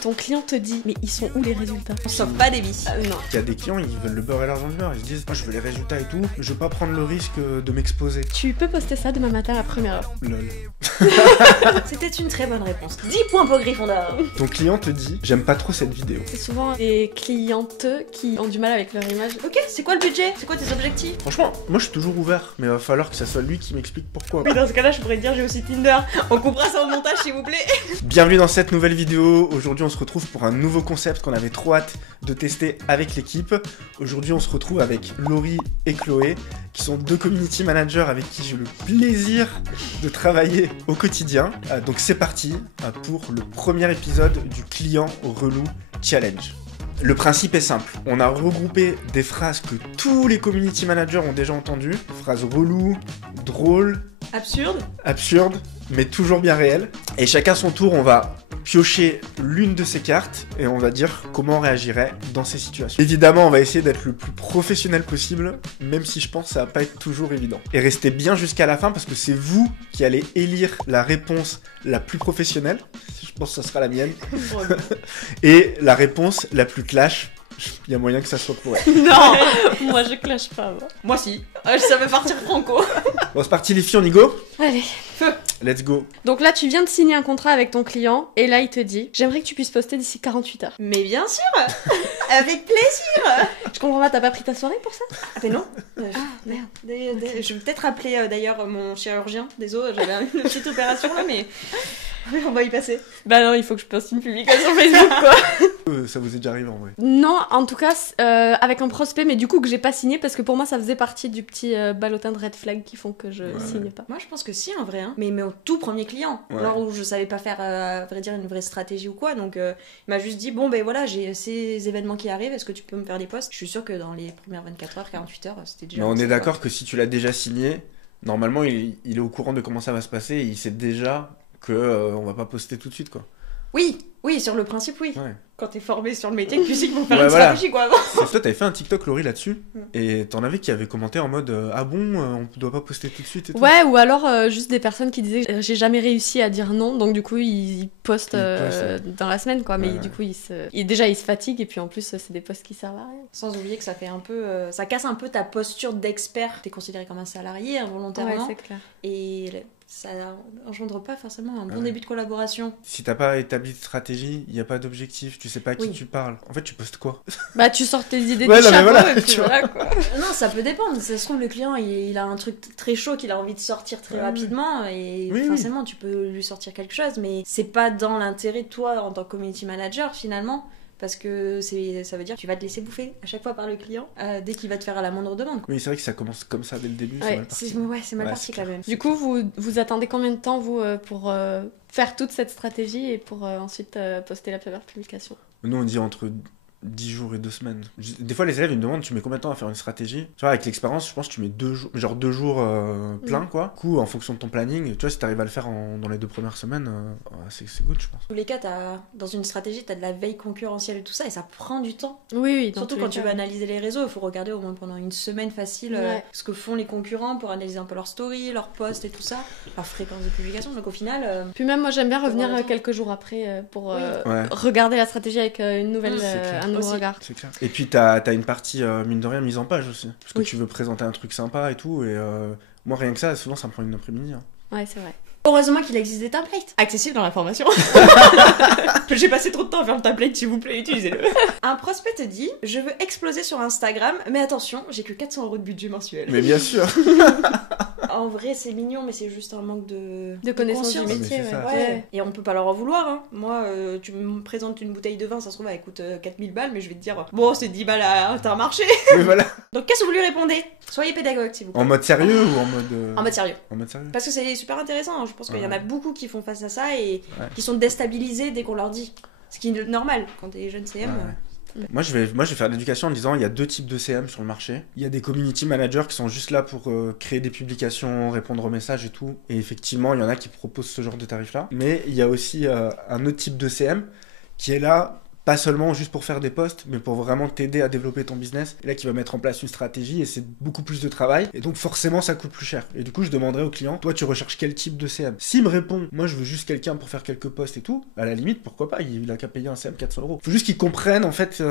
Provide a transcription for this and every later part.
Ton client te dit, mais ils sont où les résultats? On sauve pas des vies. Non. Il y a des clients, ils veulent le beurre et l'argent du beurre. Ils se disent, moi je veux les résultats et tout, mais je veux pas prendre le risque de m'exposer. Tu peux poster ça demain matin à la première heure. Lol. C'était une très bonne réponse. 10 points pour Gryffondor. Ton client te dit, j'aime pas trop cette vidéo. C'est souvent des clientes qui ont du mal avec leur image. Ok, c'est quoi le budget? C'est quoi tes objectifs? Franchement, moi je suis toujours ouvert, mais il va falloir que ça soit lui qui m'explique pourquoi. Oui, dans ce cas-là, je pourrais dire j'ai aussi Tinder. On coupera ça au montage, s'il vous plaît. Bienvenue dans cette nouvelle vidéo. Aujourd'hui, on se retrouve pour un nouveau concept qu'on avait trop hâte de tester avec l'équipe. Aujourd'hui, on se retrouve avec Laurie et Chloé, qui sont deux community managers avec qui j'ai le plaisir de travailler au quotidien. Donc c'est parti pour le premier épisode du client relou challenge. Le principe est simple, on a regroupé des phrases que tous les community managers ont déjà entendues, des phrases reloues, drôles, Absurde, mais toujours bien réelles. Et chacun son tour, on va piocher l'une de ces cartes et on va dire comment on réagirait dans ces situations. Évidemment, on va essayer d'être le plus professionnel possible, même si je pense que ça va pas être toujours évident. Et restez bien jusqu'à la fin parce que c'est vous qui allez élire la réponse la plus professionnelle. Je pense que ça sera la mienne. Et la réponse la plus clash. Il y a moyen que ça soit pour elle. Non. Moi je clash pas. Moi si. Je savais partir franco. Bon, c'est parti les filles, on y go? Allez. Feu. Let's go. Donc là tu viens de signer un contrat avec ton client et là il te dit j'aimerais que tu puisses poster d'ici 48 heures. Mais bien sûr. Avec plaisir. Je comprends pas, t'as pas pris ta soirée pour ça? Ah mais non. Merde. Je vais peut-être appeler d'ailleurs mon chirurgien des os. J'avais une petite opération là, mais on va y passer. Bah non, il faut que je poste une publication Facebook quoi. Ça vous est déjà arrivé en vrai? Non, en tout cas avec un prospect, mais du coup que j'ai pas signé parce que pour moi ça faisait partie du petit ballotin de red flag qui font que je signe pas. Moi je pense que si en vrai, hein. Mais au tout premier client, Ouais. genre où je savais pas faire à vrai dire une vraie stratégie ou quoi, donc il m'a juste dit bon ben voilà j'ai ces événements qui arrivent, est-ce que tu peux me faire des posts? Je suis sûre que dans les premières 24 heures, 48 heures c'était déjà... Mais on lancé, est quoi. d'accord que si tu l'as déjà signé, normalement il est au courant de comment ça va se passer et il sait déjà que on va pas poster tout de suite quoi. Oui, sur le principe oui. Ouais. Quand t'es formé sur le métier, tu sais qu'il faut faire Ouais, une voilà. stratégie quoi. C'est toi t'avais fait un TikTok Laurie là-dessus et t'en avais qui avaient commenté en mode ah bon on doit pas poster tout de suite et tout. Ouais, ou alors juste des personnes qui disaient j'ai jamais réussi à dire non, donc du coup ils postent dans la semaine quoi, mais Ouais. du coup déjà ils se fatiguent et puis en plus c'est des posts qui servent à rien. Sans oublier que ça fait un peu... ça casse un peu ta posture d'expert. T'es considéré comme un salarié involontairement. Ouais, c'est clair. Et ça engendre pas forcément un bon début de collaboration. Si t'as pas établi de stratégie, il y a pas d'objectif, tu sais pas à qui Oui. tu parles. En fait tu postes quoi? Bah tu sors tes idées Ouais, du non, mais chapeau voilà, et puis tu voilà quoi. Non, ça peut dépendre. Ça se trouve, le client, il a un truc très chaud qu'il a envie de sortir très Ouais. rapidement. Et Oui, forcément, tu peux lui sortir quelque chose. Mais c'est pas dans l'intérêt de toi en tant que community manager, finalement. Parce que ça veut dire que tu vas te laisser bouffer à chaque fois par le client dès qu'il va te faire à la moindre demande. Oui c'est vrai que ça commence comme ça dès le début, Ouais, c'est mal parti. C'est mal Ouais, parti c'est quand même. Du coup vous attendez combien de temps vous pour faire toute cette stratégie et pour ensuite poster la première publication? Nous on dit entre 10 jours et 2 semaines. Des fois les élèves ils me demandent tu mets combien de temps à faire une stratégie? Tu vois avec l'expérience je pense que tu mets 2 jours, genre 2 jours plein quoi. Du coup en fonction de ton planning, tu vois si t'arrives à le faire dans les 2 premières semaines, c'est good je pense. Dans tous les cas, dans une stratégie, t'as de la veille concurrentielle et tout ça, et ça prend du temps. Oui, dans Surtout tous quand les tu cas. veux analyser les réseaux, il faut regarder au moins pendant une semaine facile Ouais. ce que font les concurrents pour analyser un peu leurs stories, leurs posts et tout ça, leur fréquence de publication. Donc au final, Puis même moi j'aime bien revenir Pendant le temps. quelques jours après pour Ouais. regarder la stratégie avec une nouvelle, C'est clair. un nouveau Aussi. regard. C'est clair. Et puis t'as une partie mine de rien mise en page aussi. Parce que Oui. tu veux présenter un truc sympa et tout. Et moi rien que ça, souvent ça me prend une après-midi. Hein. Ouais, c'est vrai. heureusement qu'il existe des templates. Accessibles dans la formation. J'ai passé trop de temps à faire le template, s'il vous plaît, utilisez-le. Un prospect te dit, je veux exploser sur Instagram, mais attention, j'ai que 400 € de budget mensuel. Mais bien sûr. En vrai, c'est mignon, mais c'est juste un manque de connaissance du conscience. métier. Mais c'est Ouais. ça. Ouais. Et on peut pas leur en vouloir, hein. Moi, tu me présentes une bouteille de vin, ça se trouve, elle coûte 4000 balles, mais je vais te dire, bon, c'est 10 balles à Intermarché. Mais voilà. Donc, qu'est-ce que vous lui répondez? Soyez pédagogue, s'il vous plaît. En mode sérieux ou en mode. En mode sérieux. En mode sérieux. Parce que c'est super intéressant, hein. Je pense qu'il y en a Ouais. beaucoup qui font face à ça et Ouais. qui sont déstabilisés dès qu'on leur dit. Ce qui est normal quand t'es jeune CM. Ouais. Moi je vais faire de l'éducation en disant il y a 2 types de CM sur le marché. Il y a des community managers qui sont juste là pour créer des publications, répondre aux messages et tout. Et effectivement, il y en a qui proposent ce genre de tarifs-là. Mais il y a aussi un autre type de CM qui est là pas seulement juste pour faire des posts, mais pour vraiment t'aider à développer ton business. Et là, qui va mettre en place une stratégie et c'est beaucoup plus de travail. Et donc, forcément, ça coûte plus cher. Et du coup, je demanderai au client, toi, tu recherches quel type de CM? S'il me répond, moi, je veux juste quelqu'un pour faire quelques posts et tout, à la limite, pourquoi pas? Il a qu'à payer un CM 400 €. Faut juste qu'il comprenne, en fait,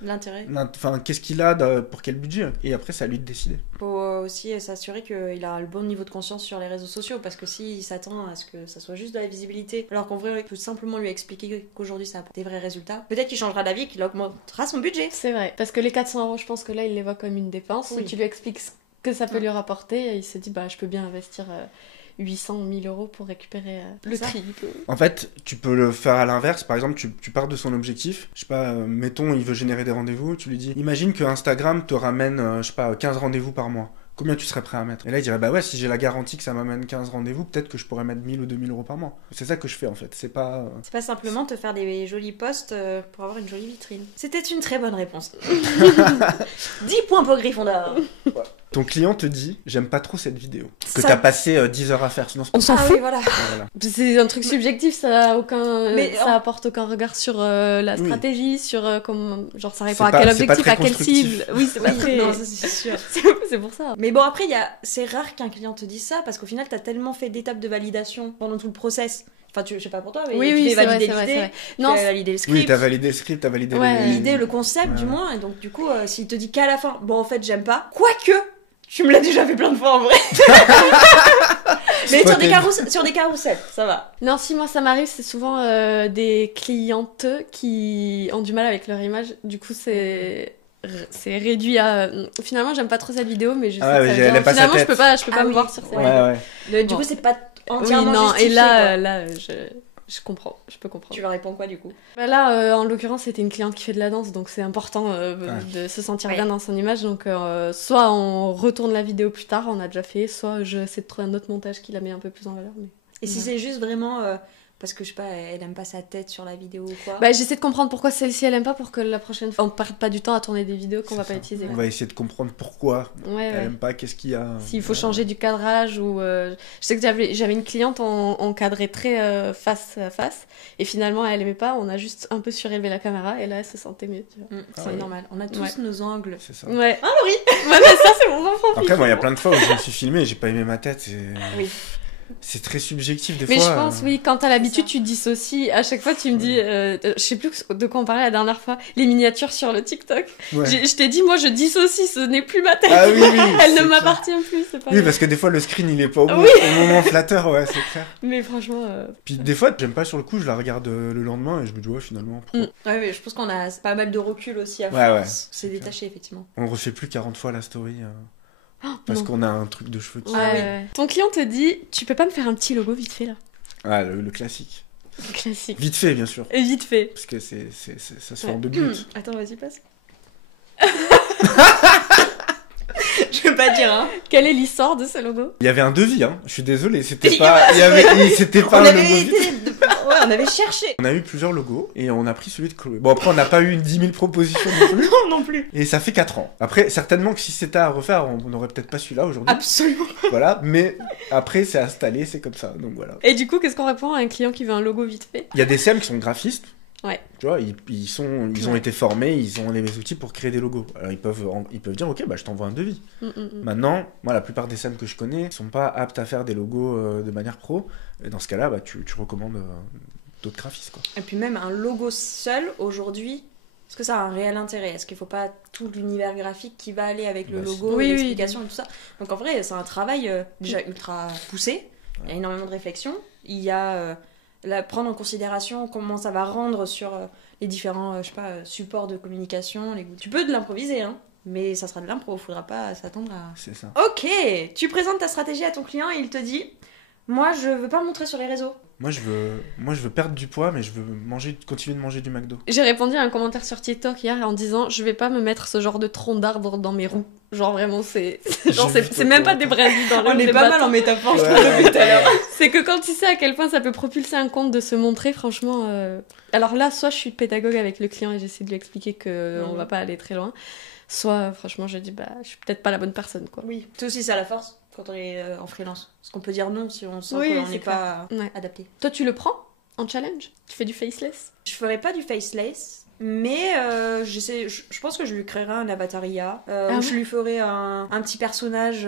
L'intérêt. enfin, qu'est-ce qu'il a pour quel budget. Et après, c'est à lui de décider. Faut aussi s'assurer qu'il a le bon niveau de conscience sur les réseaux sociaux, parce que s'il s'attend à ce que ça soit juste de la visibilité, alors qu'en vrai, il faut simplement lui expliquer qu'aujourd'hui, ça apporte des vrais résultats, peut-être qu'il changera d'avis, qu'il augmentera son budget. C'est vrai, parce que les 400 €, je pense que là, il les voit comme une dépense. Oui. Si tu lui expliques ce que ça peut lui rapporter, il se dit, bah, je peux bien investir 800 000 € pour récupérer le Ça. triple. En fait, tu peux le faire à l'inverse. Par exemple, tu pars de son objectif. Je sais pas, mettons, il veut générer des rendez-vous. Tu lui dis, imagine que Instagram te ramène, je sais pas, 15 rendez-vous par mois. Combien tu serais prêt à mettre? Et là, il dirait, bah ouais, si j'ai la garantie que ça m'amène 15 rendez-vous, peut-être que je pourrais mettre 1000 ou 2000 € par mois. C'est ça que je fais, en fait. C'est pas... C'est pas simplement te faire des jolis posts pour avoir une jolie vitrine. C'était une très bonne réponse. 10 points pour Gryffondor. Ton client te dit, j'aime pas trop cette vidéo. Que Ça- t'as passé 10 heures à faire, sinon c'est On s'en Ah fout. oui, voilà. voilà. C'est un truc subjectif, ça a aucun, Mais ça apporte aucun regard sur la Oui. stratégie, sur comment, genre ça répond C'est à pas- quel c'est pas objectif, très à quelle constructif. cible. Oui, c'est pas Oui, très. non, ça, c'est sûr. C'est pour ça. Mais bon, après, c'est rare qu'un client te dise ça, parce qu'au final, t'as tellement fait d'étapes de validation pendant tout le process. Enfin, je sais pas pour toi, mais Oui, tu oui, fais c'est vrai, valider c'est vrai, c'est l'idée, vrai. tu Non, fais valider le script. Oui, t'as validé le script, t'as validé Ouais. L'idée, le concept, Ouais. du moins, et donc du coup, s'il te dit qu'à la fin, bon, en fait, j'aime pas, quoique, tu me l'as déjà fait plein de fois en vrai. Mais sur des carousels, ça va. non, si moi ça m'arrive, c'est souvent des clientes qui ont du mal avec leur image. Du coup, c'est réduit à. Finalement, j'aime pas trop cette vidéo, mais je sais Ah ouais, que ça elle vient. aime pas sa Finalement, je tête. peux pas, je peux Ah pas me oui. voir sur cette Ouais, vidéo. ouais. Du Bon. coup, c'est pas Oui, entièrement non, justifié. et là, quoi. là, je comprends, je peux comprendre. Tu leur réponds quoi, du coup? Bah là, en l'occurrence, c'était une cliente qui fait de la danse, donc c'est important de se sentir Ouais. bien dans son image. Donc, soit on retourne la vidéo plus tard, on a déjà fait, soit j'essaie de trouver un autre montage qui la met un peu plus en valeur. Mais... Et si Ouais. c'est juste vraiment parce que je sais pas, elle aime pas sa tête sur la vidéo ou quoi? Bah, j'essaie de comprendre pourquoi celle-ci elle aime pas pour que la prochaine fois on perde pas du temps à tourner des vidéos qu'on va C'est pas ça. utiliser. On va essayer de comprendre pourquoi Ouais, elle ouais. aime pas, qu'est-ce qu'il y a. S'il faut changer du cadrage ou. Je sais que j'avais une cliente en cadré très face à face et finalement elle aimait pas, on a juste un peu surélevé la caméra et là elle se sentait mieux. Tu vois. C'est ouais. normal, on a tous Ouais. nos angles. C'est ça. Ouais. Ah, Laurie Ouais, mais ça c'est mon enfant. Après, moi, il y a plein de fois où je me suis filmé et j'ai pas aimé ma tête. Oui. C'est très subjectif des Mais fois. je pense, oui, quand t'as l'habitude, ça. tu te dissocies. À chaque fois, tu me dis, je sais plus de quoi on parlait la dernière fois, les miniatures sur le TikTok. Ouais. Je t'ai dit, moi, je dissocie, ce n'est plus ma tête. Ah oui, oui. Elle c'est ne clair. m'appartient plus, c'est pas Oui, vrai. parce que des fois, le screen, il est pas au, Oui. au moment flatteur, ouais, c'est clair. Mais franchement, Puis des fois, j'aime pas sur le coup, je la regarde le lendemain et je me dis, ouais, finalement, pourquoi Ouais, mais je pense qu'on a pas mal de recul aussi à Ouais, force. ouais. C'est détaché, effectivement. on refait plus 40 fois la story parce non. qu'on a un truc de cheveux qui. Ouais, Ah oui. ouais. Ton client te dit, tu peux pas me faire un petit logo vite fait là? Ah, le classique. Classique. Vite fait, bien sûr. Et vite fait. Parce que ça se fait Ouais. en 2 buts. Attends, vas-y, passe. Je veux pas dire, hein. Quelle est l'histoire de ce logo? Il y avait un devis, hein. Je suis désolé, c'était pas. C'était pas On un avait logo vite. Ouais, on avait cherché. On a eu plusieurs logos et on a pris celui de Chloé. Bon, après, on n'a pas eu 10 000 propositions non plus. Non, non plus. Et ça fait 4 ans. Après, certainement que si c'était à refaire, on n'aurait peut-être pas celui-là aujourd'hui. Absolument. Voilà, mais après, c'est installé, c'est comme ça. Donc voilà. Et du coup, qu'est-ce qu'on répond à un client qui veut un logo vite fait? Il y a des CM qui sont graphistes. Ouais. Tu vois, ils ont Ouais. été formés, ils ont les outils pour créer des logos. Alors ils peuvent dire, ok, bah je t'envoie un devis. Maintenant, moi, la plupart des CM que je connais sont pas aptes à faire des logos de manière pro. Et dans ce cas-là, bah, tu recommandes d'autres graphistes, quoi. Et puis même un logo seul, aujourd'hui, est-ce que ça a un réel intérêt? Est-ce qu'il faut pas tout l'univers graphique qui va aller avec le Bah, logo, oui, l'explication et tout ça? Donc en vrai, c'est un travail déjà ultra poussé. Il y a énormément de réflexion. Il y a prendre en considération comment ça va rendre sur les différents je sais pas, supports de communication. Tu peux de l'improviser, hein, mais ça sera de l'impro. Faudra pas s'attendre à... C'est ça. Ok, tu présentes ta stratégie à ton client et il te dit... Moi, je veux pas montrer sur les réseaux. Moi, je veux perdre du poids, mais je veux continuer de manger du McDo. J'ai répondu à un commentaire sur TikTok hier en disant je vais pas me mettre ce genre de tronc d'arbre dans mes roues. Genre vraiment c'est genre J'ai vu c'est même pas ça. des brindilles dans On les est pas mal bâtons. en métaphore, je Ouais, trouve, ouais, depuis tout à l'heure. C'est que quand tu sais à quel point ça peut propulser un compte de se montrer, franchement. Alors là, soit je suis pédagogue avec le client et j'essaie de lui expliquer que on va pas aller très loin, soit franchement je dis bah je suis peut-être pas la bonne personne quoi. Oui, c'est aussi ça la force quand on est en freelance. Parce qu'on peut dire non si on sent Oui, qu'on c'est n'est clair. pas Ouais. adapté. Toi tu le prends En challenge? Tu fais du faceless? Je ferai pas du faceless, mais je pense que je lui créerai un avatar IA, où je lui ferai un petit personnage,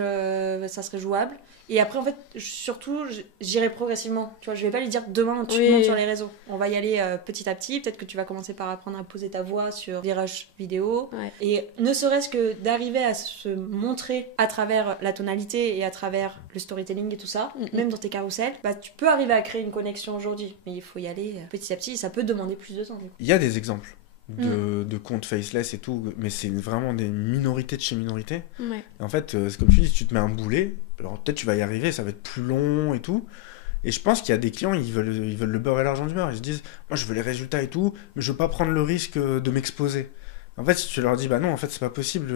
ça serait jouable. Et après, en fait, surtout, j'irai progressivement. Tu vois, je vais pas lui dire demain, tu montes sur les réseaux. On va y aller petit à petit. Peut-être que tu vas commencer par apprendre à poser ta voix sur des rushs vidéo. Ouais. Et ne serait-ce que d'arriver à se montrer à travers la tonalité et à travers le storytelling et tout ça, même dans tes carousels, bah, tu peux arriver à créer une connexion aujourd'hui. Mais il faut y aller petit à petit. Et ça peut demander plus de temps. Du coup. Il y a des exemples de comptes faceless et tout, mais c'est vraiment des minorités de chez minorités. Ouais. Et en fait, c'est comme tu dis, tu te mets un boulet, alors peut-être tu vas y arriver, ça va être plus long et tout. Et je pense qu'il y a des clients, ils veulent le beurre et l'argent du beurre. Ils se disent, moi je veux les résultats et tout, mais je veux pas prendre le risque de m'exposer. En fait, si tu leur dis, bah non, en fait, c'est pas possible.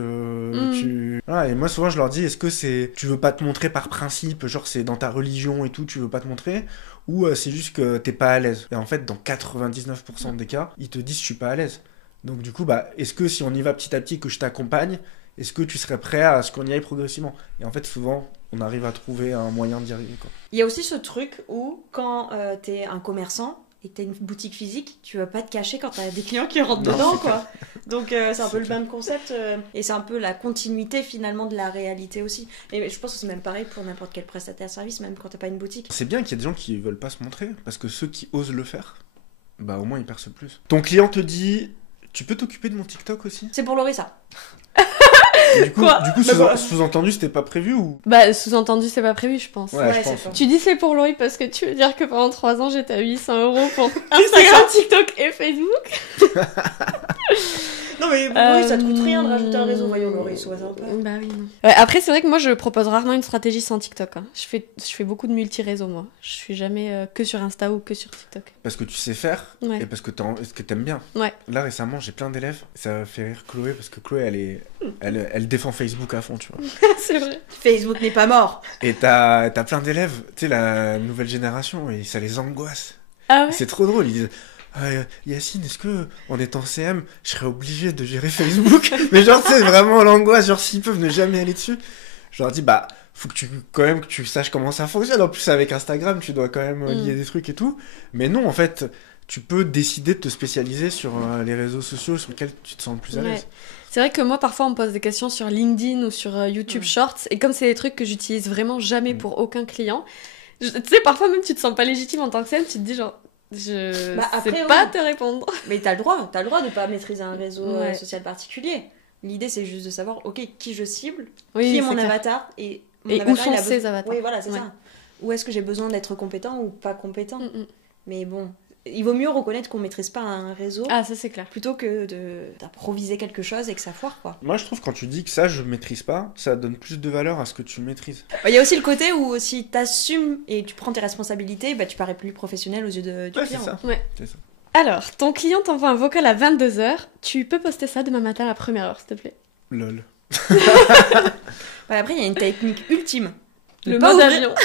Voilà, et moi, souvent, je leur dis, est-ce que c'est. Tu veux pas te montrer par principe, genre c'est dans ta religion et tout, tu veux pas te montrer, ou c'est juste que t'es pas à l'aise. Et en fait, dans 99% des cas, ils te disent, je suis pas à l'aise. Donc, du coup, bah, est-ce que si on y va petit à petit, que je t'accompagne, est-ce que tu serais prêt à ce qu'on y aille progressivement? Et en fait, souvent, on arrive à trouver un moyen d'y arriver, quoi. Il y a aussi ce truc où, quand t'es un commerçant, et que t'as une boutique physique, tu vas pas te cacher quand t'as des clients qui rentrent dedans, quoi. Donc c'est un peu le même concept, et c'est un peu la continuité finalement de la réalité aussi. Et je pense que c'est même pareil pour n'importe quel prestataire de service, même quand t'as pas une boutique. C'est bien qu'il y ait des gens qui veulent pas se montrer, parce que ceux qui osent le faire, bah au moins ils percent plus. Ton client te dit, tu peux t'occuper de mon TikTok aussi? C'est pour Laurie ça. Du coup, sous-entendu, c'était pas prévu ou? Bah, sous-entendu, c'est pas prévu, je pense. Ouais, je pense. Tu dis c'est pour Laurie parce que tu veux dire que pendant 3 ans, j'étais à 800 € pour Instagram, TikTok et Facebook. Non mais Laurie, ça te coûte rien de rajouter un réseau, voyons Laurie, sois sympa. Bah oui, non. Ouais, après, c'est vrai que moi, je propose rarement une stratégie sans TikTok. Hein. Je fais beaucoup de multi-réseaux, moi. Je suis jamais que sur Insta ou que sur TikTok. Parce que tu sais faire, Ouais. et parce que t'aimes bien. Ouais. Là, récemment, j'ai plein d'élèves, ça fait rire Chloé, parce que Chloé, elle défend Facebook à fond, tu vois. C'est vrai. Facebook n'est pas mort. Et t'as plein d'élèves, tu sais, la nouvelle génération, et ça les angoisse. Ah ouais? C'est trop drôle, ils disent... Yacine, est-ce que en étant CM, je serais obligé de gérer Facebook? Mais genre, c'est vraiment l'angoisse, genre s'ils peuvent ne jamais aller dessus. Je leur dis, bah, faut que tu saches comment ça fonctionne. En plus, avec Instagram, tu dois quand même lier des trucs et tout. Mais non, en fait, tu peux décider de te spécialiser sur les réseaux sociaux sur lesquels tu te sens le plus à l'aise. Ouais. C'est vrai que moi, parfois, on me pose des questions sur LinkedIn ou sur YouTube Shorts. Et comme c'est des trucs que j'utilise vraiment jamais pour aucun client, tu sais, parfois même, tu te sens pas légitime en tant que CM. Tu te dis, genre, je sais pas te répondre. Mais t'as le droit de pas maîtriser un réseau social particulier. L'idée c'est juste de savoir, ok, qui je cible, qui est mon avatar et où sont ces avatars. Oui, voilà, c'est ça. Où est-ce que j'ai besoin d'être compétent ou pas compétent. Mais bon, il vaut mieux reconnaître qu'on maîtrise pas un réseau. Ah, ça c'est clair. Plutôt que d'improviser quelque chose et que ça foire, quoi. Moi, je trouve quand tu dis que ça, je maîtrise pas, ça donne plus de valeur à ce que tu maîtrises. Il y a aussi le côté où si t'assumes et tu prends tes responsabilités, bah, tu parais plus professionnel aux yeux du client. C'est ça. Ouais. C'est ça. Alors, ton client t'envoie un vocal à 22h. Tu peux poster ça demain matin à la première heure, s'il te plaît. Lol. Après, il y a une technique ultime. Le mode avion.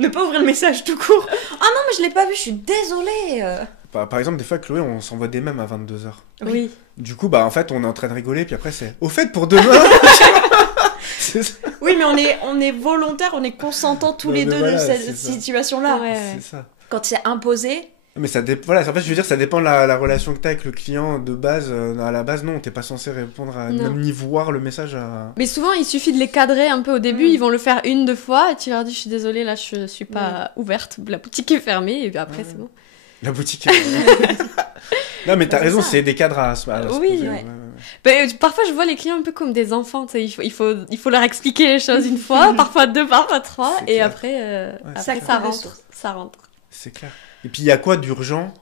Ne pas ouvrir le message tout court. Ah non, mais je l'ai pas vu, je suis désolée. Par exemple, des fois, Chloé, on s'envoie des mèmes à 22h. Oui. Du coup, bah en fait, on est en train de rigoler, puis après, c'est au fait pour demain. C'est ça. Oui, mais on est volontaire, on est consentants tous les deux de cette situation-là. Ouais. C'est ça. Quand c'est imposé. Mais ça dépend. Voilà, en fait, je veux dire, ça dépend de la relation que t'as avec le client de base. À la base, non, t'es pas censé répondre même ni voir le message à. Mais souvent, il suffit de les cadrer un peu au début. Ils vont le faire 1-2 fois et tu leur dis, je suis désolée, là, je suis pas ouverte. La boutique est fermée et puis après, c'est bon. La boutique est fermée. Non, mais t'as raison, c'est des cadres à se oui, poser. ouais. Mais, parfois, je vois les clients un peu comme des enfants. Il faut leur expliquer les choses une fois, parfois 2, parfois 3, et après, ça rentre. C'est clair. Et puis, il y a quoi d'urgent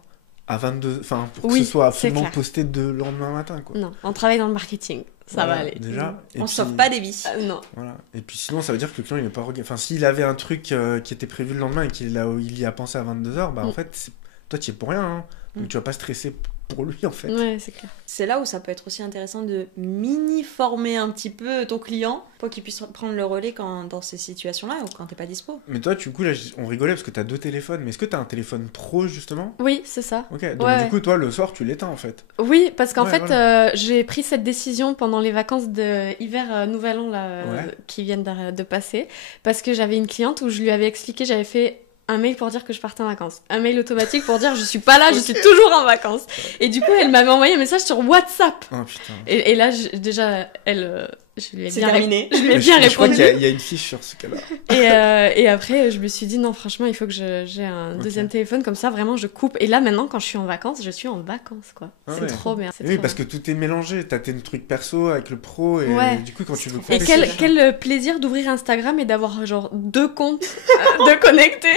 à 22... Enfin, pour que ce soit absolument posté de lendemain matin, quoi. Non, on travaille dans le marketing. Ça va aller. Déjà. On sauve pas des vies. Non. Voilà. Et puis sinon, ça veut dire que le client, il n'est pas... Enfin, s'il avait un truc qui était prévu le lendemain et qu'il y a pensé à 22h, bah en fait, toi, tu y es pour rien, hein. Donc tu vas pas stresser pour lui, en fait. Ouais, c'est clair. C'est là où ça peut être aussi intéressant de mini-former un petit peu ton client pour qu'il puisse prendre le relais dans ces situations-là ou quand t'es pas dispo. Mais toi, du coup, là, on rigolait parce que t'as 2 téléphones. Mais est-ce que t'as un téléphone pro, justement? Oui, c'est ça. Ok, donc du coup, toi, le soir, tu l'éteins, en fait. Oui, parce qu'en fait, j'ai pris cette décision pendant les vacances de hiver Nouvel An là, qui viennent de passer. Parce que j'avais une cliente où je lui avais expliqué, j'avais fait un mail pour dire que je partais en vacances, un mail automatique pour dire je suis pas là, je suis toujours en vacances. Et du coup, elle m'avait envoyé un message sur WhatsApp. Oh putain. Et là, déjà, elle... Je lui ai C'est bien, terminé. je lui ai bien Je crois répondu. qu'il y a une fiche sur ce cas-là. Et après, je me suis dit, non, franchement, il faut que j'ai un deuxième téléphone, comme ça, vraiment, je coupe. Et là, maintenant, quand je suis en vacances, je suis en vacances, quoi. Ah c'est ouais. trop bien. Oui, parce que tout est mélangé. T'as tes trucs perso avec le pro, et Ouais. du coup, quand tu veux Et couper, quel plaisir d'ouvrir Instagram et d'avoir, genre, 2 comptes de connecter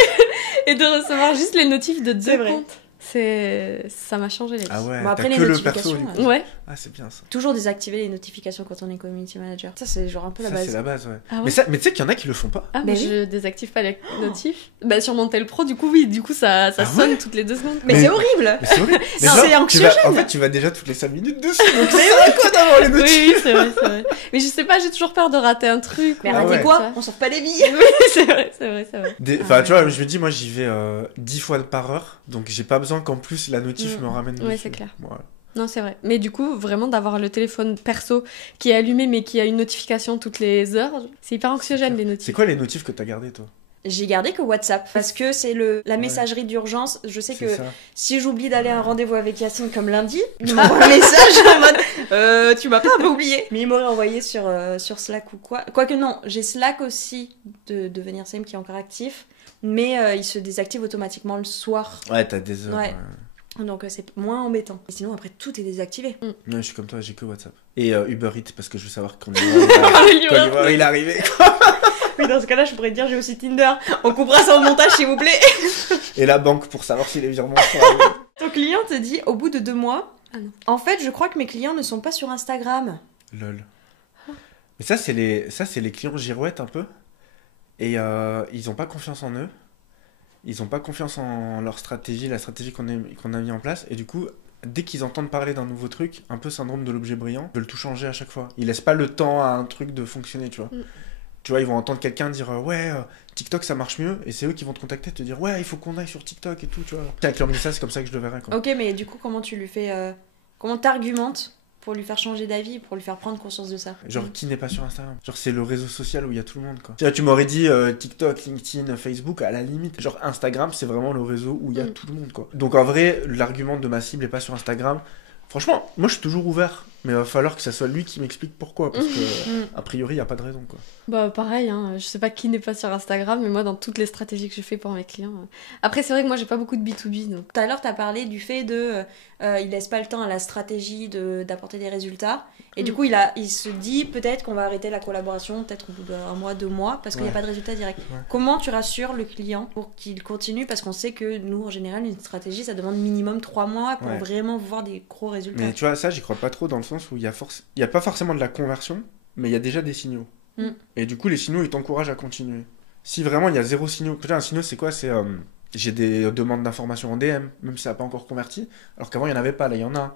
et de recevoir juste les notifs de 2 vrai. comptes. Ça m'a changé la vie. Ah ouais, Bon, après, t'as les que le perso, notifications, du coup. Ouais. Ah, c'est bien ça. Toujours désactiver les notifications quand on est community manager. Ça, c'est genre un peu la Ça, base. c'est la base, ouais. Ah ouais. Mais tu sais qu'il y en a qui le font pas. Ah, Mais mais oui. je désactive pas les notifs. Bah, sur mon tel pro, du coup, oui, du coup, ça Ah sonne ouais toutes les 2 secondes. Mais Mais- c'est horrible. Mais c'est horrible. Non, Déjà, c'est anxiogène. En fait, tu vas déjà toutes les 5 minutes dessus. Donc c'est à quoi d'avoir les Oui, notifs? oui, c'est vrai, c'est vrai. Mais je sais pas, j'ai toujours peur de rater un truc. Mais ou- arrêtez ouais. quoi On sauve pas les billes. Oui, c'est vrai, c'est vrai, c'est vrai. Enfin, Ah tu vois, je me dis, moi, j'y vais 10 fois par heure. Donc, j'ai pas besoin qu'en plus la notif me ramène Ouais, dessus. c'est clair. Voilà. Non, c'est vrai. Mais du coup, vraiment, d'avoir le téléphone perso qui est allumé mais qui a une notification toutes les heures, c'est hyper anxiogène, les C'est notifs. quoi les notifs que t'as gardés, toi? J'ai gardé que WhatsApp parce que c'est la messagerie d'urgence. Je sais que C'est ça. si j'oublie d'aller à un rendez-vous avec Yacine comme lundi, il m'envoie un message en mode tu m'as pas un peu oublié. Mais il m'aurait envoyé sur Slack ou quoi. Quoique non, j'ai Slack aussi de Devenir Sim qui est encore actif, mais il se désactive automatiquement le soir. Ouais, t'as des heures. Ouais. Donc c'est moins embêtant. Et sinon après tout est désactivé. Ouais, je suis comme toi, j'ai que WhatsApp. Et Uber Eats, parce que je veux savoir quand Le il livreur. est arrivé. Oui, dans ce cas-là, je pourrais dire j'ai aussi Tinder. On coupera ça au montage s'il vous plaît. Et la banque pour savoir si les virements sont arrivés. Ton client te dit au bout de 2 mois, Ah non. en fait je crois que mes clients ne sont pas sur Instagram. Lol. Mais ça, c'est les clients girouettes un peu. Et ils ont pas confiance en eux. Ils ont pas confiance en leur stratégie, la stratégie qu'on a mis en place. Et du coup, dès qu'ils entendent parler d'un nouveau truc, un peu syndrome de l'objet brillant, ils veulent tout changer à chaque fois. Ils laissent pas le temps à un truc de fonctionner, tu vois. Tu vois, ils vont entendre quelqu'un dire ouais, TikTok ça marche mieux. Et c'est eux qui vont te contacter, te dire ouais, il faut qu'on aille sur TikTok et tout, tu vois. Si un client me dit ça, c'est comme ça que je le verrai, quoi. Ok, mais du coup, comment tu lui fais. Comment t'argumentes pour lui faire changer d'avis, pour lui faire prendre conscience de ça? Genre, qui n'est pas sur Instagram? Genre, c'est le réseau social où il y a tout le monde, quoi. Tu m'aurais dit TikTok, LinkedIn, Facebook, à la limite. Genre, Instagram, c'est vraiment le réseau où il y a tout le monde, quoi. Donc, en vrai, l'argument de ma cible est pas sur Instagram. Franchement, moi, je suis toujours ouvert. Mais il va falloir que ça soit lui qui m'explique pourquoi. Parce que, a priori, il n'y a pas de raison, quoi. Bah pareil, hein, je sais pas qui n'est pas sur Instagram, mais moi dans toutes les stratégies que je fais pour mes clients. Après c'est vrai que moi j'ai pas beaucoup de B2B, donc... Tout à l'heure, t'as parlé du fait de. Il laisse pas le temps à la stratégie d'apporter des résultats. Et du coup, il se dit peut-être qu'on va arrêter la collaboration, peut-être au bout d'un mois, 2 mois, parce qu'il n'y a pas de résultat direct. Ouais. Comment tu rassures le client pour qu'il continue? Parce qu'on sait que nous, en général, une stratégie, ça demande minimum 3 mois pour Ouais. vraiment voir des gros résultats. Mais tu vois, ça, j'y crois pas trop dans le sens où il y a pas forcément de la conversion, mais il y a déjà des signaux. Mm. Et du coup, les signaux, ils t'encouragent à continuer. Si vraiment il y a 0 signaux, déjà un signal, c'est quoi? C'est j'ai des demandes d'informations en DM, même si ça n'a pas encore converti, alors qu'avant il n'y en avait pas, là il y en a.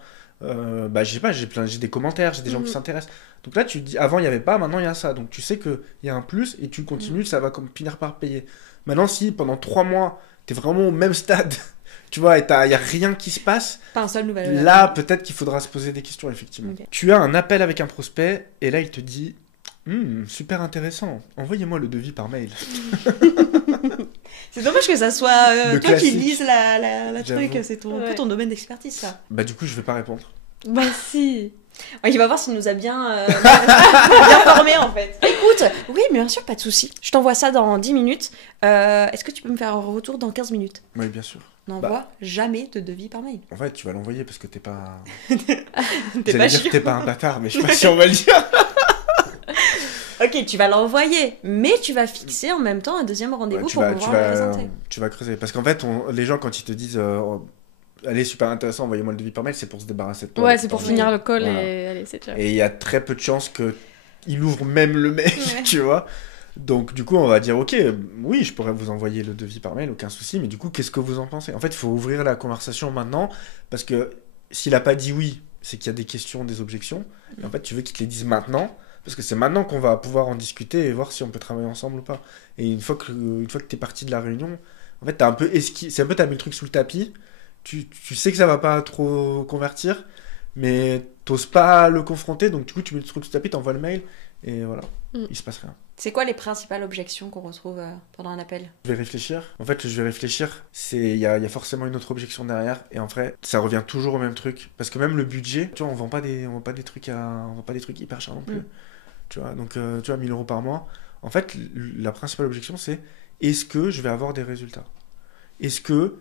Bah, je sais pas, j'ai des commentaires, j'ai des gens qui s'intéressent. Donc là, tu te dis, avant il n'y avait pas, maintenant il y a ça. Donc tu sais qu'il y a un plus et tu continues, ça va finir par payer. Maintenant, si pendant 3 mois, tu es vraiment au même stade, tu vois, et il n'y a rien qui se passe, Pas un seul nouvel. là peut-être qu'il faudra se poser des questions, effectivement. Ok. Tu as un appel avec un prospect et là il te dit, super intéressant, envoyez-moi le devis par mail. C'est dommage que ça soit Le toi qui classique. lises la J'avoue. truc, c'est un peu ton domaine d'expertise ça. Bah, du coup, je vais pas répondre. Bah si. Ouais, il va voir s'il nous a bien, bien formés en fait. Écoute, oui, mais bien sûr, pas de souci. Je t'envoie ça dans 10 minutes. Est-ce que tu peux me faire un retour dans 15 minutes? Oui, bien sûr. N'envoie jamais de devis par mail. En fait, tu vas l'envoyer parce que t'es pas. T'es J'allais pas dire chiant. que t'es pas un bâtard, mais je sais pas si on va le dire. Ok, tu vas l'envoyer, mais tu vas fixer en même temps un deuxième rendez-vous Ouais, pour pouvoir le présenter. tu vas creuser. Parce qu'en fait, les gens, quand ils te disent allez, super intéressant, envoyez-moi le devis par mail, c'est pour se débarrasser de toi. Ouais, c'est pour finir. finir le call Voilà. et allez, c'est ciao. Et il y a très peu de chances qu'il ouvre même le mail, Ouais. tu vois. Donc, du coup, on va dire ok, oui, je pourrais vous envoyer le devis par mail, aucun souci, mais du coup, qu'est-ce que vous en pensez? En fait, il faut ouvrir la conversation maintenant, parce que s'il a pas dit oui, c'est qu'il y a des questions, des objections, et en fait, tu veux qu'il te les dise maintenant, parce que c'est maintenant qu'on va pouvoir en discuter et voir si on peut travailler ensemble ou pas. Et une fois que t'es parti de la réunion, en fait, c'est un peu t'as mis le truc sous le tapis, tu sais que ça va pas trop convertir, mais t'oses pas le confronter, donc du coup, tu mets le truc sous le tapis, t'envoies le mail, et voilà. il se passe rien. C'est quoi les principales objections qu'on retrouve pendant un appel? Je vais réfléchir. En fait, je vais réfléchir. Il y a forcément une autre objection derrière. Et en vrai, ça revient toujours au même truc. Parce que même le budget, tu vois, on vend pas des trucs hyper chers non plus. Tu vois, donc, tu vois, 1 000 euros par mois. En fait, la principale objection, c'est est-ce que je vais avoir des résultats? Est-ce que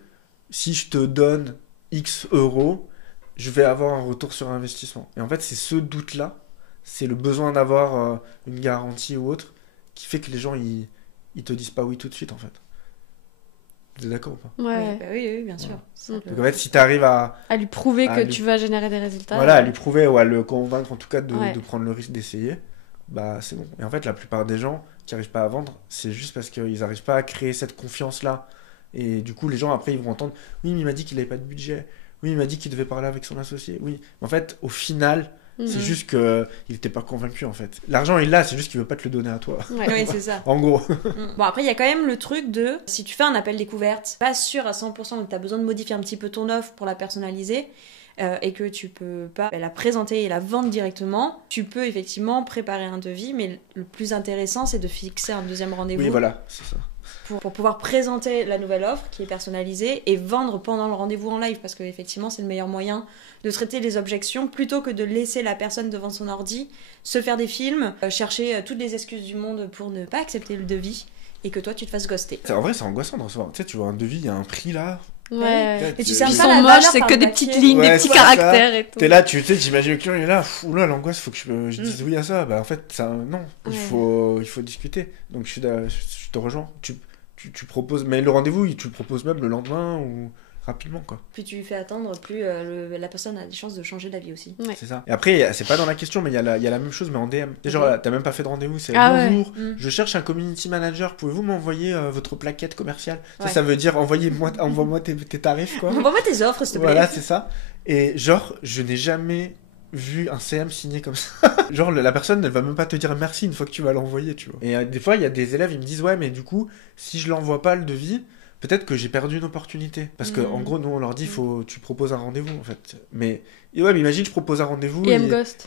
si je te donne X euros, je vais avoir un retour sur investissement? Et en fait, c'est ce doute-là, c'est le besoin d'avoir une garantie ou autre, qui fait que les gens, ils te disent pas oui tout de suite, en fait. Vous êtes d'accord ou pas? Ouais. Oui, bien sûr. Donc en fait, si tu arrives à lui prouver que tu vas générer des résultats. Voilà, à lui prouver ou à le convaincre en tout cas de prendre le risque d'essayer, bah c'est bon. Et en fait, la plupart des gens qui n'arrivent pas à vendre, c'est juste parce qu'ils n'arrivent pas à créer cette confiance-là. Et du coup, les gens après, ils vont entendre « Oui, mais il m'a dit qu'il n'avait pas de budget. Oui, il m'a dit qu'il devait parler avec son associé. Oui. » Mais en fait, au final... C'est juste qu'il n'était pas convaincu en fait. L'argent il l'a, c'est juste qu'il veut pas te le donner à toi. Oui, c'est ça. En gros. Bon, après, il y a quand même le truc de si tu fais un appel découverte, pas sûr à 100% que tu as besoin de modifier un petit peu ton offre pour la personnaliser et que tu peux pas la présenter et la vendre directement, tu peux effectivement préparer un devis, mais le plus intéressant c'est de fixer un deuxième rendez-vous. Oui, voilà, c'est ça. Pour pouvoir présenter la nouvelle offre qui est personnalisée et vendre pendant le rendez-vous en live parce que effectivement c'est le meilleur moyen de traiter les objections plutôt que de laisser la personne devant son ordi se faire des films, chercher toutes les excuses du monde pour ne pas accepter le devis et que toi tu te fasses ghoster. En vrai c'est angoissant de recevoir. Tu sais, tu vois un devis, il y a un prix là. Ouais. Et tu sais Ils pas sont la moches, valeur c'est par que le des papier. petites lignes, des petits caractères et tout. T'es là, tu sais, j'imagine le client il est là, oula l'angoisse, faut que je dise oui à ça. Bah en fait ça non, il faut discuter. Donc je te rejoins. Tu proposes, mais le rendez-vous, tu le proposes même le lendemain ou rapidement quoi. Plus tu fais attendre, plus la personne a des chances de changer d'avis aussi. Ouais. C'est ça. Et après, c'est pas dans la question, mais il y a la même chose, mais en DM. Genre, t'as même pas fait de rendez-vous, c'est bonjour, je cherche un community manager, pouvez-vous m'envoyer votre plaquette commerciale? Ça veut dire envoie-moi tes tarifs quoi. Envoie-moi tes offres s'il te plaît. Voilà, c'est ça. Et genre, je n'ai jamais vu un CM signé comme ça. Genre la personne elle va même pas te dire merci une fois que tu vas l'envoyer, tu vois. Et des fois il y a des élèves ils me disent ouais mais du coup si je l'envoie pas le devis peut-être que j'ai perdu une opportunité parce que en gros nous on leur dit tu proposes un rendez-vous en fait. Mais mais imagine je propose un rendez-vous et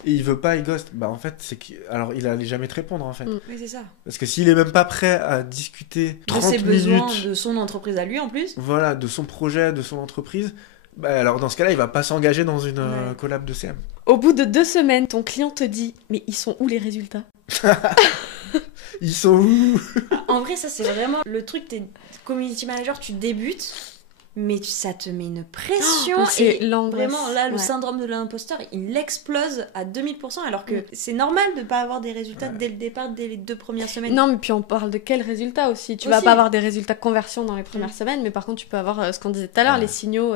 il veut pas, il ghost. Bah en fait c'est que alors il allait jamais te répondre en fait. Oui c'est ça. Parce que s'il est même pas prêt à discuter 30 minutes de ses besoins de son entreprise à lui en plus. Voilà, de son projet, de son entreprise. Bah alors dans ce cas-là, il va pas s'engager dans une collab de CM. Au bout de 2 semaines, ton client te dit « Mais ils sont où les résultats ?» Ils sont où? En vrai, ça c'est vraiment le truc, t'es community manager, tu débutes, mais ça te met une pression c'est et vraiment là, le syndrome de l'imposteur, il explose à 2000% alors que c'est normal de pas avoir des résultats dès le départ, dès les 2 premières semaines. Non, mais puis on parle de quels résultats aussi. Tu vas pas avoir des résultats conversion dans les premières semaines, mais par contre tu peux avoir ce qu'on disait tout à l'heure, les signaux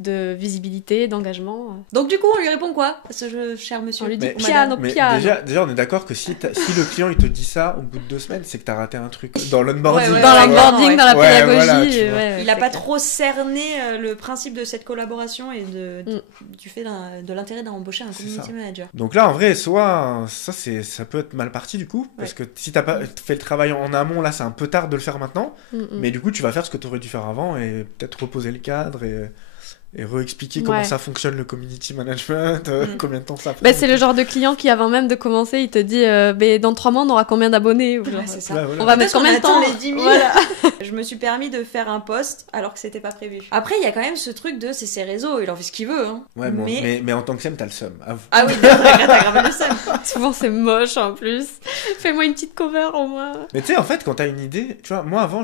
de visibilité, d'engagement. Donc du coup, on lui répond quoi, ce cher monsieur? On lui dit piano. Déjà, on est d'accord que si le client il te dit ça au bout de 2 semaines, c'est que t'as raté un truc dans l'onboarding. Dans l'onboarding, dans la pédagogie. Il a pas trop cerné le principe de cette collaboration et du fait de l'intérêt d'embaucher un community manager. Donc là, en vrai, soit ça peut être mal parti du coup, parce que si t'as pas fait le travail en amont, là, c'est un peu tard de le faire maintenant, mais du coup, tu vas faire ce que tu aurais dû faire avant et peut-être reposer le cadre et re-expliquer comment ça fonctionne le community management, combien de temps ça prend. C'est le genre de client qui, avant même de commencer, il te dit dans 3 mois, on aura combien d'abonnés? C'est ça. Voilà. On va mettre combien de temps? Les 10 000 Je me suis permis de faire un post alors que c'était pas prévu. Après, il y a quand même ce truc de c'est ses réseaux, il en fait ce qu'il veut. Hein. Ouais, mais en tant que SEM, t'as le seum. Ah oui, t'as grave le seum. Souvent, c'est moche en plus. Fais-moi une petite cover au moins. Mais tu sais, en fait, quand t'as une idée, tu vois, moi avant,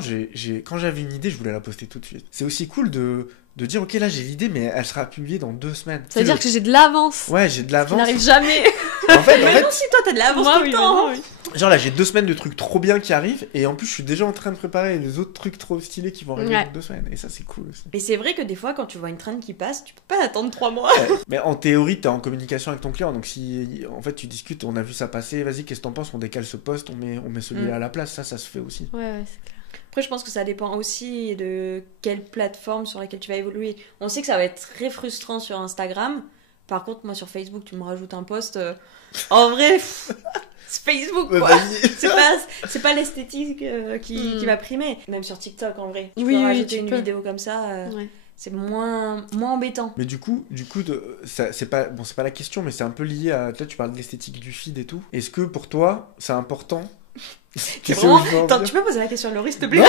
quand j'avais une idée, je voulais la poster tout de suite. C'est aussi cool de dire ok là j'ai l'idée mais elle sera publiée dans 2 semaines. Ça veut dire que j'ai de l'avance. Ouais, j'ai de l'avance. Ça n'arrive jamais. En fait, non, si toi t'as de l'avance tout le temps. Genre là j'ai 2 semaines de trucs trop bien qui arrivent et en plus je suis déjà en train de préparer les autres trucs trop stylés qui vont arriver dans 2 semaines et ça c'est cool aussi. Mais c'est vrai que des fois quand tu vois une trend qui passe, tu peux pas attendre 3 mois. Mais en théorie t'es en communication avec ton client donc si en fait tu discutes, on a vu ça passer, vas-y qu'est-ce que t'en penses, on décale ce poste, on met celui-là à la place, ça se fait aussi. Ouais c'est clair. Après, je pense que ça dépend aussi de quelle plateforme sur laquelle tu vas évoluer. On sait que ça va être très frustrant sur Instagram. Par contre, moi, sur Facebook, tu me rajoutes un post. En vrai, c'est Facebook, quoi. C'est pas l'esthétique qui va primer. Même sur TikTok, en vrai. Tu peux rajouter une vidéo comme ça. c'est moins embêtant. Mais du coup, c'est pas la question, mais c'est un peu lié à... Toi, tu parles de l'esthétique du feed et tout. Est-ce que pour toi, c'est important? Tu peux poser la question à Laurie, s'il te plaît?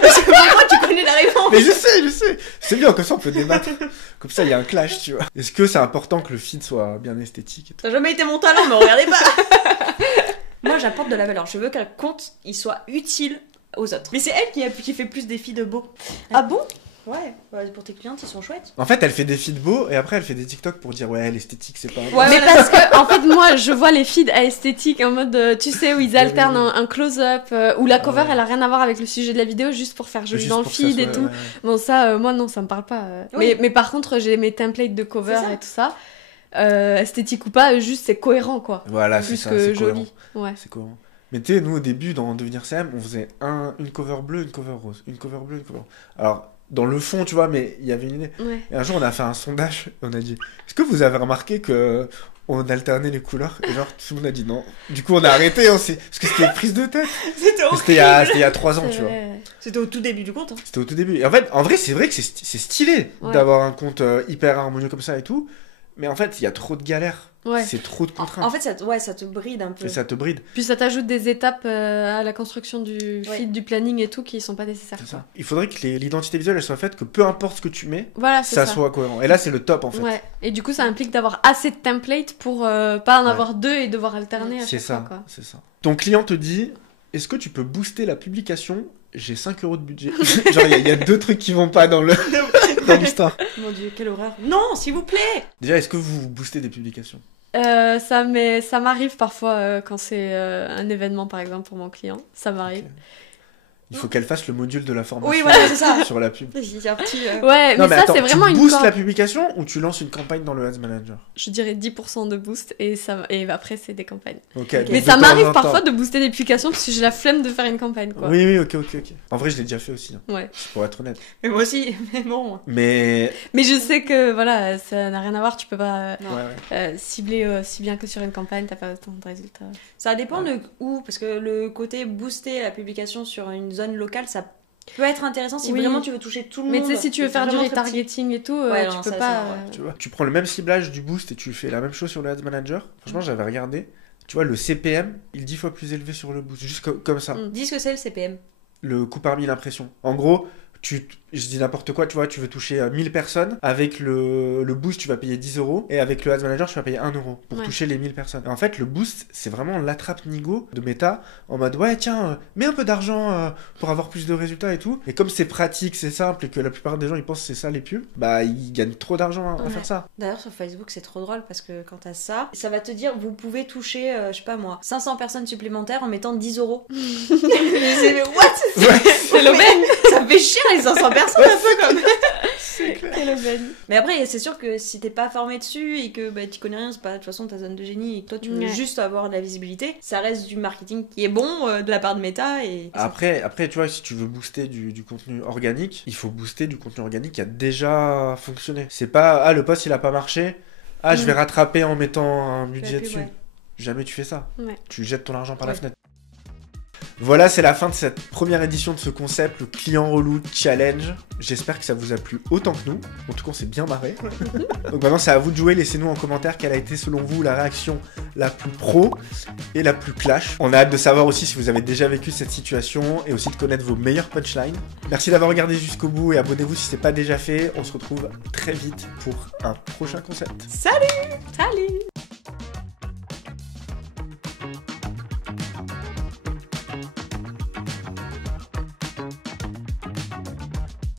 Parce que moi, tu connais la réponse. Mais je sais. C'est bien, comme ça, on peut débattre. Comme ça, il y a un clash, tu vois. Est-ce que c'est important que le feed soit bien esthétique et tout? Ça n'a jamais été mon talent, mais regardez pas. Moi, j'apporte de la valeur. Je veux qu'un compte, il soit utile aux autres. Mais c'est elle qui fait plus des feeds beaux. Ah bon? Ouais, pour tes clientes, ils sont chouettes. En fait, elle fait des feeds beaux et après, elle fait des TikTok pour dire ouais, l'esthétique, c'est pas... Ouais, mais parce que, en fait, moi, je vois les feeds à esthétique en mode, tu sais, où ils alternent un close-up, où la cover, elle a rien à voir avec le sujet de la vidéo, juste pour faire joli dans le feed et tout. Ouais. Bon, ça, moi, non, ça me parle pas. Oui. Mais par contre, j'ai mes templates de cover et tout ça. Esthétique ou pas, juste c'est cohérent, quoi. Voilà, c'est ça, plus que c'est joli. Ouais. C'est cohérent. Mais tu sais, nous, au début, dans Devenir CM, on faisait une cover bleue, une cover rose, une cover bleue, une cover... Alors... Dans le fond, tu vois, mais il y avait une idée. Ouais. Et un jour, on a fait un sondage et on a dit est-ce que vous avez remarqué que on alternait les couleurs? Et genre, tout le monde a dit non. Du coup, on a arrêté, parce que c'était une prise de tête. C'était il y a 3 ans, tu vois. C'était au tout début du compte. Hein. C'était au tout début. Et en fait, en vrai, c'est vrai que c'est stylé d'avoir un compte hyper harmonieux comme ça et tout. Mais en fait, il y a trop de galères. Ouais. C'est trop de contraintes. En fait, ça te bride un peu. Et ça te bride. Puis ça t'ajoute des étapes à la construction du feed, du planning et tout qui sont pas nécessaires. C'est ça. Il faudrait que l'identité visuelle elle soit faite que peu importe ce que tu mets, ça soit cohérent. Et là, c'est le top en fait. Ouais. Et du coup, ça implique d'avoir assez de templates pour pas en avoir 2 et devoir alterner à chaque fois. Quoi. C'est ça. Ton client te dit est-ce que tu peux booster la publication? J'ai 5 € de budget. Genre, il y a 2 trucs qui vont pas dans l'histoire. Mon Dieu, quelle horreur. Non, s'il vous plaît. Déjà, est-ce que vous boostez des publications? Ça m'arrive parfois quand c'est un événement, par exemple, pour mon client. Ça m'arrive. Okay. Il faut qu'elle fasse le module de la formation c'est ça. sur la pub. Il y a un petit... Ouais, non, mais ça, attends, c'est vraiment tu boostes la publication ou tu lances une campagne dans le Ads Manager? Je dirais 10% de boost et après, c'est des campagnes. Okay. Mais ça m'arrive parfois de booster des publications parce que j'ai la flemme de faire une campagne. Quoi. Oui, ok. En vrai, je l'ai déjà fait aussi. Hein, ouais. pour être honnête. Mais moi aussi, mais bon. Mais je sais que voilà, ça n'a rien à voir. Tu peux pas cibler si bien que sur une campagne, t'as pas autant de résultats. Ça dépend de où, parce que le côté booster la publication sur une zone locale, ça peut être intéressant si vraiment tu veux toucher tout le monde. Mais tu sais, si tu veux faire du retargeting et tout, tu peux pas... Tu vois, tu prends le même ciblage du boost et tu fais la même chose sur le Ads Manager. Franchement, j'avais regardé. Tu vois, le CPM, il est 10 fois plus élevé sur le boost. Juste comme ça. Dis ce que c'est le CPM. Le coût par 1000 impressions. En gros... je dis n'importe quoi, tu vois, tu veux toucher 1000 personnes, avec le boost tu vas payer 10 € et avec le Ads Manager tu vas payer 1 € pour toucher les 1000 personnes. Et en fait le boost c'est vraiment l'attrape-nigo de Meta en mode ouais tiens, mets un peu d'argent pour avoir plus de résultats et tout. Et comme c'est pratique, c'est simple et que la plupart des gens ils pensent que c'est ça les pubs, bah ils gagnent trop d'argent à faire ça. D'ailleurs sur Facebook c'est trop drôle parce que quand t'as ça va te dire vous pouvez toucher, je sais pas moi, 500 personnes supplémentaires en mettant 10 €. Mais what? C'est l'aubaine. Ça fait chier les 500 personnes un peu comme. C'est clair. Mais après c'est sûr que si t'es pas formé dessus et que tu connais rien, c'est pas de toute façon ta zone de génie et que toi tu veux juste avoir de la visibilité, ça reste du marketing qui est bon de la part de Meta. Et après tu vois, si tu veux booster du contenu organique, il faut booster du contenu organique qui a déjà fonctionné. C'est pas le post il a pas marché, je vais rattraper en mettant un budget dessus. Jamais tu fais ça. Tu jettes ton argent par la fenêtre. Voilà, c'est la fin de cette première édition de ce concept, le client relou challenge. J'espère que ça vous a plu autant que nous. En tout cas, on s'est bien marré. Donc maintenant, c'est à vous de jouer. Laissez-nous en commentaire quelle a été, selon vous, la réaction la plus pro et la plus clash. On a hâte de savoir aussi si vous avez déjà vécu cette situation et aussi de connaître vos meilleures punchlines. Merci d'avoir regardé jusqu'au bout et abonnez-vous si ce n'est pas déjà fait. On se retrouve très vite pour un prochain concept. Salut!